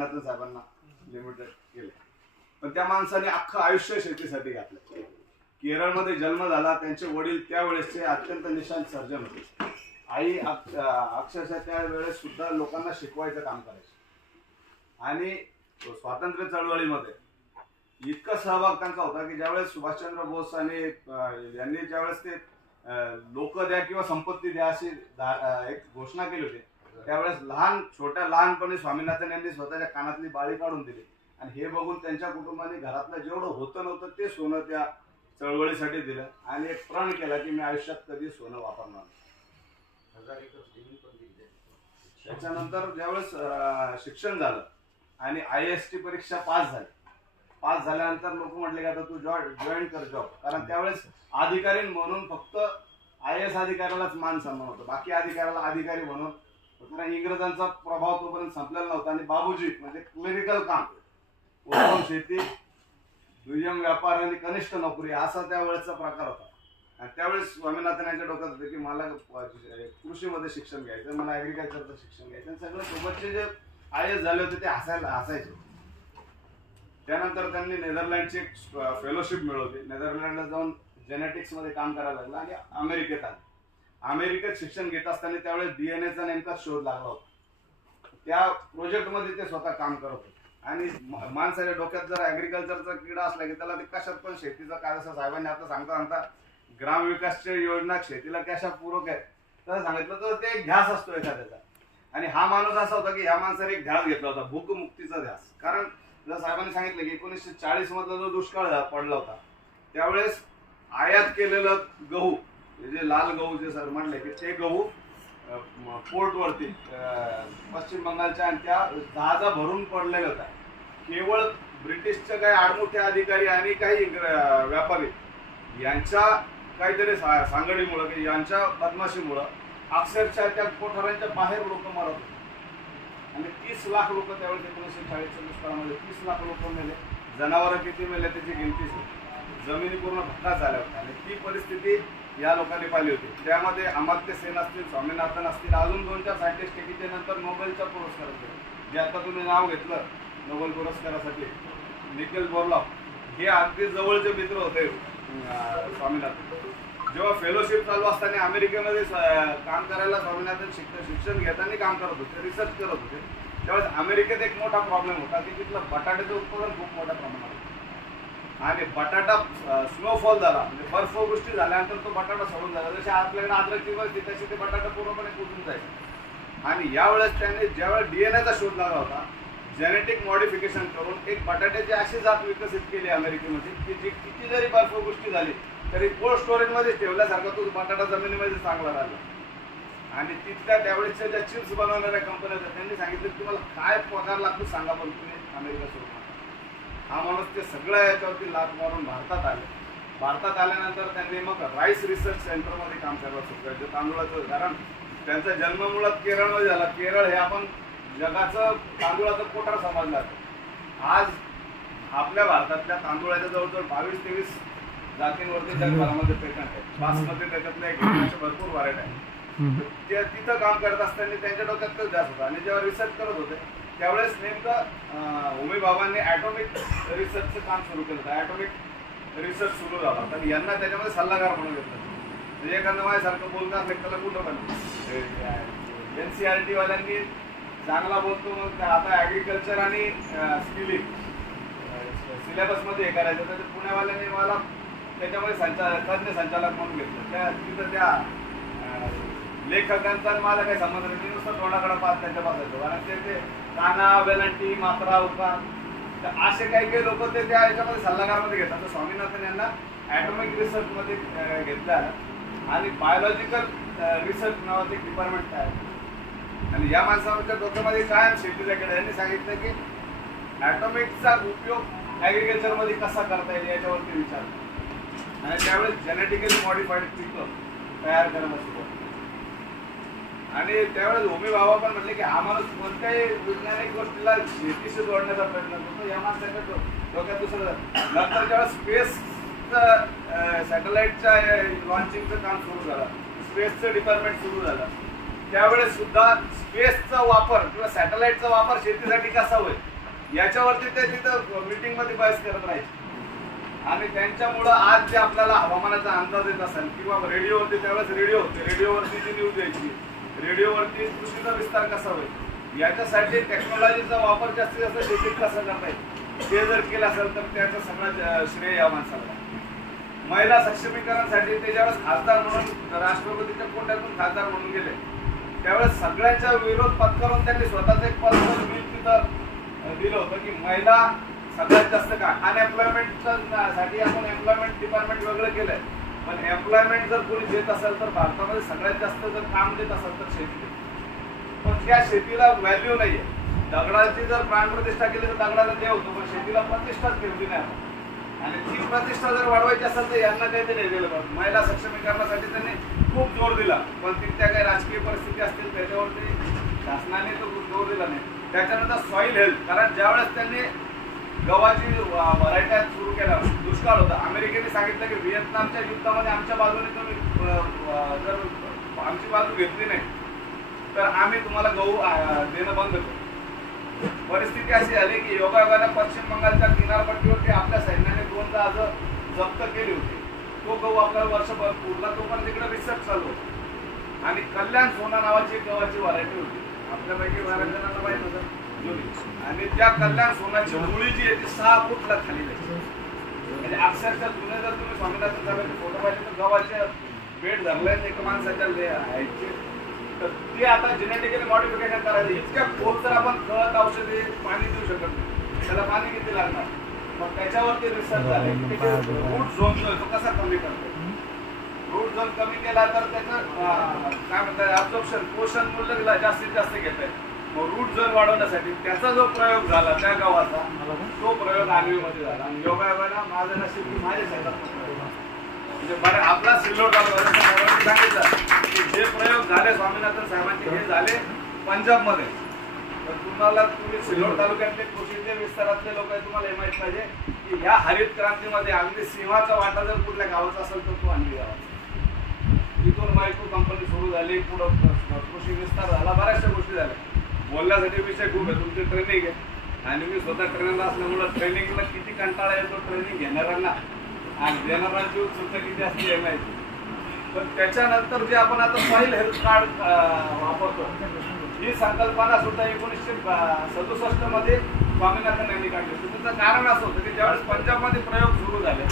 स्वामीनाथन साहेबांना लिमिटेड केले. पण त्या माणसाने अख्खं आयुष्य शेतीसाठी घातलं. केरळमध्ये जन्म झाला. त्यांचे वडील त्यावेळेसचे अत्यंत निशांत सर्जन होते. आई अक्षरशः त्यावेळेस सुद्धा लोकांना शिकवायचं काम करायचे. आणि स्वातंत्र्य चळवळीमध्ये इतका सहभाग त्यांचा होता की ज्यावेळेस सुभाषचंद्र बोस आणि यांनी ज्यावेळेस ते लोक द्या किंवा संपत्ती द्या अशी एक घोषणा केली होती, त्यावेळेस लहानपणी स्वामीनाथन यांनी स्वतःच्या कानातली बाळी काढून दिली. आणि हे बघून त्यांच्या कुटुंबाने घरातलं जेवढं होतं नव्हतं ते सोनं त्या चळवळीसाठी दिलं. आणि एक प्रण केला की मी आयुष्यात कधी सोनं वापरणार नाही. त्याच्यानंतर ज्यावेळेस शिक्षण झालं आणि IAST परीक्षा पास झाल्यानंतर लोक म्हटले की आता तू जॉईन कर जॉब. कारण त्यावेळेस अधिकारी म्हणून फक्त IAS अधिकाऱ्यालाच मान सन्मान होतं, बाकी अधिकाऱ्याला अधिकारी म्हणून. कारण इंग्रजांचा प्रभाव तोपर्यंत संपलेला नव्हता. आणि बाबूजी म्हणजे क्लरिकल काम, उत्तम शेती, दुय्यम व्यापार आणि कनिष्ठ नोकरी असा त्यावेळेसचा प्रकार होता. आणि त्यावेळेस स्वामीनाथन यांच्या डोक्यात होते की मला कृषीमध्ये शिक्षण घ्यायचं, मला ॲग्रिकल्चरचं शिक्षण घ्यायचं. सगळे सोबतचे जे IAS झाले होते ते हसायचे. त्यानंतर त्यांनी नेदरलँडची एक फेलोशिप मिळवली. नेदरलँडला जाऊन जेनेटिक्समध्ये काम करायला लागलं आणि अमेरिकेत आले. अमेरिकेत शिक्षण घेत असताना त्यावेळेस DNA नेमका शोध लागला होता. त्या प्रोजेक्टमध्ये ते स्वतः काम करत होते. आणि माणसाच्या डोक्यात जर ॲग्रिकल्चरचा किडा असला की त्याला ते कशात पण शेतीचा काय, जसं साहेबांनी आता सांगता ग्रामविकासच्या योजना शेतीला कशा पूरक आहेत तसं सांगितलं तर ते ध्यास असतो एखाद्याचा. आणि हा माणूस असा होता की ह्या माणसाने एक ध्यास घेतला होता, भूकमुक्तीचा ध्यास. कारण जर साहेबांनी सांगितलं की 1940 मधला जो दुष्काळ पडला होता त्यावेळेस आयात केलेलं गहू, जे लाल गहू जे सर म्हटले की ते गहू पोर्टवरती पश्चिम बंगालच्या आणि त्या जहाजा भरून पडलेला होता. केवळ ब्रिटिशचे काही आडमुठे अधिकारी आणि काही व्यापारी यांच्या काहीतरी सांगडीमुळं की यांच्या बदमाशीमुळं अक्षरशः त्या कोठारांच्या बाहेर लोक मरत होते. आणि 30 लाख लोक त्यावेळेस 1940च्या दुष्काळामध्ये 30 लाख लोक मेले. जनावरं किती मेले त्याची गिनतीच नाही. जमिनी पूर्ण भक्कास झाल्या होत्या. आणि ती परिस्थिती या लोकांनी पाहिली होती. त्यामध्ये अमर्त्य सेन असतील, स्वामीनाथन असतील, अजून 2-4 सायंटिस्ट की ते नंतर नोबेलचा पुरस्कार होते. जे आता तुम्ही नाव घेतलं नोबेल पुरस्कारासाठी, निकेल बोरलॉग, हे अगदी जवळचे मित्र होते स्वामीनाथन. जेव्हा फेलोशिप चालू असताना अमेरिकेमध्ये काम करायला स्वामीनाथन शिक्षण घेताना काम करत होते, रिसर्च करत होते. त्यावेळेस अमेरिकेत एक मोठा प्रॉब्लेम होता की तिथलं बटाट्याचं उत्पादन खूप मोठ्या प्रमाणात होतं. आणि बटाटा स्नोफॉल झाला म्हणजे बर्फवृष्टी झाल्यानंतर तो बटाटा सोडून झाला. जशी आपल्याकडे अद्रकची वस्ती तशी ते बटाटा पूर्णपणे कुजून जायचे. आणि यावेळेस त्यांनी ज्यावेळेस DNA शोध लागला होता, जेनेटिक मॉडिफिकेशन करून एक बटाट्याची अशी जात विकसित केली अमेरिकेमध्ये की जी किती जरी बर्फवृष्टी झाली तरी कोल्ड स्टोरेजमध्ये ठेवल्यासारखा तो बटाटा जमिनीमध्ये चांगला राहिला. आणि तिथल्या त्यावेळेसच्या ज्या चिप्स बनवणाऱ्या कंपन्या होत्या त्यांनी सांगितलं की तुम्हाला काय पगार लागतो सांगा, पण तुम्ही अमेरिका सोडून. हा माणूस ते सगळ्या याच्यावरती लाभ मारून भारतात आले. भारतात आल्यानंतर त्यांनी मग राईस रिसर्च सेंटरमध्ये काम करायला सुरू केलं, जे तांदूळाचं. कारण त्यांचा जन्म मुळात केरळमध्ये झाला. केरळ हे आपण जगाचं तांदूळाचं कोठार समजलं जातं. आज आपल्या भारतातल्या तांदूळाच्या जवळजवळ 22-23 जातींवरती जगभरामध्ये पेटंट आहे. बासमती त्याच्यातल्या एक भरपूर व्हरायटी आहे. ते तिथं काम करत असताना त्यांच्या डोक्यातच ध्यास होता. आणि जेव्हा रिसर्च करत होते त्यावेळेस नेमकं होमी बाबांनी ॲटॉमिक रिसर्चचं काम सुरू केलं होतं. ॲटॉमिक रिसर्च सुरू झाला तर यांना त्याच्यामध्ये सल्लागार म्हणून घेतलं. म्हणजे एखादं माझ्यासारखं बोलणं असलं त्याला कुठं पण NCERT वाल्यांनी चांगला बोलतो मग आता ॲग्रिकल्चर आणि स्किलिंग सिलेबसमध्ये हे करायचं तर पुण्यावाल्यांनी मला त्याच्यामध्ये तज्ञ संचालक म्हणून घेतलं. तिथं त्या लेखकांचा माझा काही संबंध नाही. मी नुसतं तोंडाकडे पाहत त्यांच्या पासायचो. कारण ते काना, वेलांटी, मात्रा, उकार तर असे काही लोक ते त्या याच्यामध्ये सल्लागारमध्ये घेतात. तर स्वामीनाथन यांना ॲटॉमिक रिसर्चमध्ये घेतलं. आणि बायोलॉजिकल रिसर्च नावाचं एक डिपार्टमेंट आहे. आणि या माणसाच्या डोक्यामध्ये काय शेतीच्याकडे यांनी सांगितलं की ॲटॉमिकचा उपयोग ॲग्रिकल्चरमध्ये कसा करता येईल याच्यावरती विचार. आणि त्यावेळेस जेनेटिकली मॉडिफाईड पिकं तयार करायला सुरुवात. आणि त्यावेळेस होमी बाबा पण म्हटले की हा माणूस कोणत्याही वैज्ञानिक गोष्टीला शेतीशी जोडण्याचा प्रयत्न करतो. या माणसाच्या डोक्यात दुसरं. नंतर ज्यावेळेस स्पेसचं सॅटेलाईटच्या लॉन्चिंगचं काम सुरू झालं, स्पेसचं डिपार्टमेंट सुरू झालं, त्यावेळेस सुद्धा स्पेसचा वापर किंवा सॅटेलाइटचा वापर शेतीसाठी कसा होईल याच्यावरती ते तिथं मीटिंग मध्ये बहस करत राहायचे. आणि त्यांच्यामुळं आज जे आपल्याला हवामानाचा अंदाज येत असेल किंवा रेडिओवरती, त्यावेळेस रेडिओ होते, रेडिओवरती जी न्यूज यायची, रेडिओवरती कृषीचा विस्तार कसा होईल याच्यासाठी टेक्नॉलॉजीचा वापर जास्तीत जास्त शेतीत कसा करता येईल ते जर केलं असेल तर त्याचं सगळं श्रेय या माणसाला. महिला सक्षमीकरणासाठी ते ज्यावेळेस खासदार म्हणून राष्ट्रपतीच्या कोट्यातून खासदार म्हणून गेले त्यावेळेस सगळ्यांचा विरोध पत्करून त्यांनी स्वतःच एक पर्सनल बिल तिथं दिलं होतं की महिला सगळ्यात जास्त का अनएम्प्लॉयमेंटसाठी आपण एम्प्लॉयमेंट डिपार्टमेंट वेगळं केलंय, पण एम्प्लॉयमेंट जर कोणी देत असेल तर भारतामध्ये सगळ्यात जास्त जर काम देत असेल तर शेती. पण त्या शेतीला व्हॅल्यू नाहीये. दगडाची जर प्राणप्रतिष्ठा केली तर दगडाला देव होतो, पण शेतीला प्रतिष्ठाच ठेवली नाही आपण. आणि ती प्रतिष्ठा जर वाढवायची असेल तर यांना काहीतरी दिलं पाहिजे. महिला सक्षमीकरणासाठी त्यांनी खूप जोर दिला, पण तिथल्या काही राजकीय परिस्थिती असतील त्याच्यावरती शासनाने तो जोर दिला नाही. त्याच्यानंतर सॉइल हेल्थ, कारण ज्यावेळेस त्यांनी गव्हाची व्हरायट्या सुरू केल्या, दुष्काळ होता. अमेरिकेने सांगितलं की व्हिएतनामच्या युद्धामध्ये आमच्या बाजूने तुम्ही जर आमची बाजू घेतली नाही तर आम्ही तुम्हाला गहू देणं बंद करू. परिस्थिती अशी झाली की योगायोगानं पश्चिम बंगालच्या किनारपट्टीवरती आपल्या सैन्याने 2 जहाज जप्त केली होती. तो गहू आपल्याला वर्षभर पुरला, तो पण तिकडे रिसर्च चालू होता. आणि कल्याण सोना नावाची एक गव्हाची व्हरायटी होती, आपल्यापैकी बऱ्याच जणांना माहित होतं जुनी. आणि त्या कल्याण सोनाची मुळी जी आहे ती 6 फूटला खाली जायची. म्हणजे अक्षरशः जुने जर तुम्ही स्वामीनाथन साहेबांचे फोटो पाहिले तर गव्हाचे बेड धरले एका माणसाच्या ह्याचे, तर ते आता जेनेटिकली मॉडिफिकेशन करायचे. इतक्या खोल तर आपण खत औषधी पाणी देऊ शकत नाही, त्याला पाणी किती लागणार. मग त्याच्यावरती रिसर्च झाले की रूट झोन जो आहे तो कसा कमी करतो. रूट झोन कमी केला तर त्याचं काय म्हणतात ऍब्झॉर्प्शन, पोषण मूल्य जास्तीत जास्त घेत आहे. मग रूट झोन वाढवण्यासाठी त्याचा जो प्रयोग झाला त्या गावाचा, तो प्रयोग आर्मीमध्ये झाला. आणि योगायोगाला माझं नशीब की माझ्या शेतात म्हणजे बरं आपला सिल्लोड साहेबांनी सांगितलं की जे प्रयोग झाले स्वामीनाथन साहेबांचे हे झाले पंजाबमध्ये. तर तुम्ही सिल्लोड तालुक्यातले कृषीचे विस्तारातले लोक आहे, तुम्हाला हे माहित पाहिजे की ह्या हरित क्रांतीमध्ये अगदी सिंहाचा वाटा जर कुठल्या गावाचा असेल तर तो आणली गावाचा. तिथून मायक्रो कंपनी सुरू झाली, पुढं कृषी विस्तार झाला, बऱ्याचशा गोष्टी झाल्या. बोलण्यासाठी विषय खूप आहे. तुमची ट्रेनिंग आहे आणि मी स्वतः ट्रेनर असल्यामुळं ट्रेनिंगला किती कंटाळा येतो ट्रेनिंग घेणाऱ्यांना आणि देणाऱ्यांची उत्सुकता किती असते हे माहिती. पण त्याच्यानंतर जे आपण आता सॉइल हेल्थ कार्ड वापरतो, ही संकल्पना सुद्धा 1967 मध्ये स्वामीनाथन यांनी काढली. त्याचं कारण असं होतं की ज्यावेळेस पंजाबमध्ये प्रयोग सुरू झाले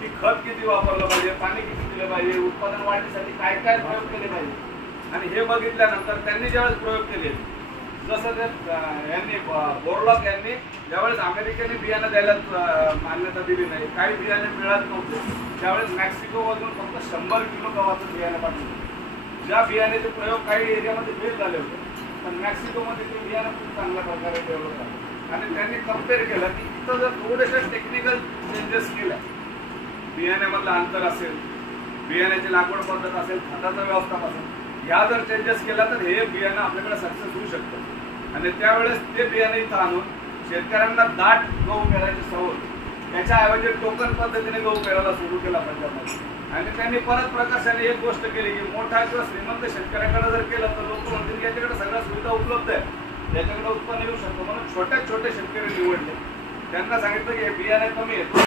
की खत किती वापरलं पाहिजे, पाणी किती दिलं पाहिजे, उत्पादन वाढीसाठी काय काय प्रयोग केले पाहिजे. आणि हे बघितल्यानंतर त्यांनी ज्यावेळेस प्रयोग केले, जसं ते यांनी बोरलॉक यांनी ज्यावेळेस अमेरिकेने बियाणं द्यायला मान्यता दिली नाही, काही बियाणे मिळत नव्हते, त्यावेळेस मेक्सिकोमधून फक्त 100 किलो गव्हाचं बियाणं पाठवलं. ज्या बियाण्याचे प्रयोग काही एरियामध्ये फेल झाले होते, पण मेक्सिकोमध्ये ते बियाणं खूप चांगल्या प्रकारे डेव्हलप झालं. आणि त्यांनी कम्पेअर केलं की इथं जर थोडेसे टेक्निकल चेंजेस केल्या, बियाण्यामधलं अंतर असेल, बियाण्याची लागवड पद्धत असेल, खताचं व्यवस्थापन असेल, ह्या जर चेंजेस केला तर हे बियाणं आपल्याकडे सक्सेस होऊ शकतं. आणि त्यावेळेस ते बियाणे इथं आणून शेतकऱ्यांना दाट गहू पेरायची सवय, त्याच्याऐवजी टोकन पद्धतीने गहू पेरायला सुरू केला पंजाबमध्ये. आणि त्यांनी परत प्रकर्षाने एक गोष्ट केली की मोठा किंवा श्रीमंत शेतकऱ्याकडे जर केलं तर लोक म्हणतील की याच्याकडे सगळ्या सुविधा उपलब्ध आहे, त्याच्याकडे उत्पन्न येऊ शकतं. म्हणून छोटे छोटे शेतकरी निवडले, त्यांना सांगितलं की हे बियाणे कमी आहेत.